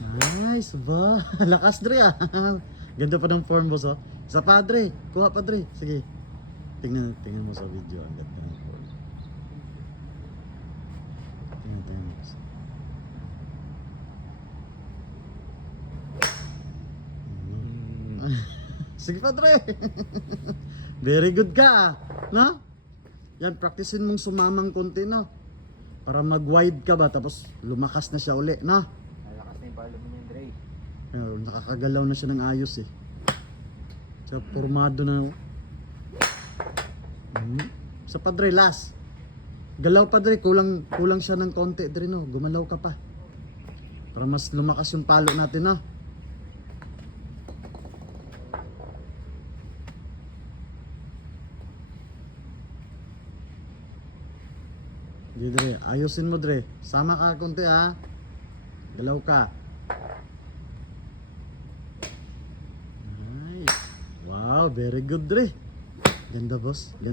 Nice ba? Lakas Dre ah. Ganda pa ng form boss oh. Sa padre, kuha padre. Sige. Tingnan mo sa video ang ganda ng form. Tingnan mo. Sige padre. Very good ka ah. No? Yan, practicein mong sumamang konti no. Para mag-wide ka ba tapos lumakas na siya uli, no? Nalakas na yung palo mo niyan, Dre. Nakakagalaw na siya ng ayos eh. Sa formado na. Sa padre last. Galaw padre, kulang siya ng konti Dre no. Gumalaw ka pa. Para mas lumakas yung palo natin no. Di Dre, ayusin mo Dre. Sama ka konti ha. Galaw ka. Nice. Wow, very good Dre. Ganda boss. Ganda.